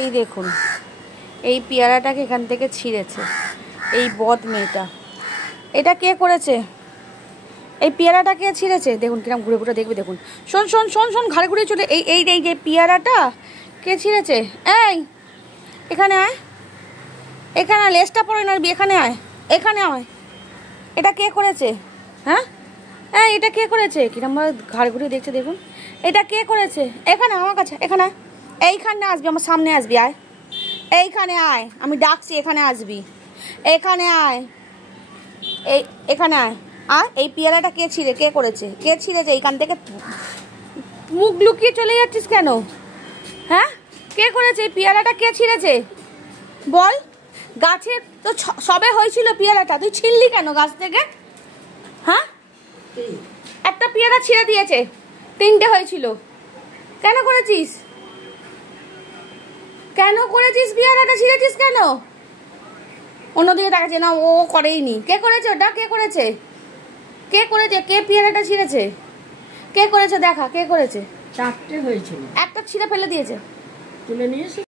এই দেখুন, এই পেয়ারাটাকে এখান থেকে ছিঁড়েছে এই বদ মেয়েটা। এটা কে করেছে? এই পেয়ারাটা কে ছিঁড়েছে? দেখুন কিরম ঘুরে ঘুরে দেখবে, দেখুন। শোন শোন শোন শোন, ঘাড়ে ঘুরে চলে। এই এই এই যে পেয়ারাটা কে ছিঁড়েছে? এই এখানে আয়, এখানে লেজটা পড়ে নাড়বি, এখানে আয়, এখানে আয়। এটা কে করেছে? হ্যাঁ, হ্যাঁ, এটা কে করেছে? কিরম ঘাড়ে ঘুরে দেখছে, দেখুন। এটা কে করেছে? এখানে আমার কাছে, এখানে এইখানে আসবি, আমার সামনে আসবি, আয় এইখানে আয়, আমি ডাকছি, এখানে আসবি, এখানে আয়, এখানে আয়। আর এই পেয়ারাটা কে ছিঁড়ে, কে করেছে, কে ছিঁড়েছে? এইখান থেকে মুখ লুকিয়ে চলে যাচ্ছিস কেন? হ্যাঁ, কে করেছে? এই পেয়ারাটা কে ছিঁড়েছে বল? গাছে তো সবে হয়েছিল পেয়ারাটা, তুই ছিঁড়লি কেন গাছ থেকে? হ্যাঁ, একটা পেয়ারা ছিঁড়ে দিয়েছে, 3টে হয়েছিল। কেন করেছিস? কেন করেছিস? পেয়ারাটা ছিঁড়েছিস কেন? অন্যদিকে দেখাচ্ছে না, ও করেইনি। কে করেছে ওটা? কে করেছে? কে করেছে? কে পেয়ারাটা ছিঁড়েছে? কে করেছে? দেখা কে করেছে। 4টে হয়েছিল, একটা ছিঁড়ে ফেলে দিয়েছে, তুলে নিয়েছে।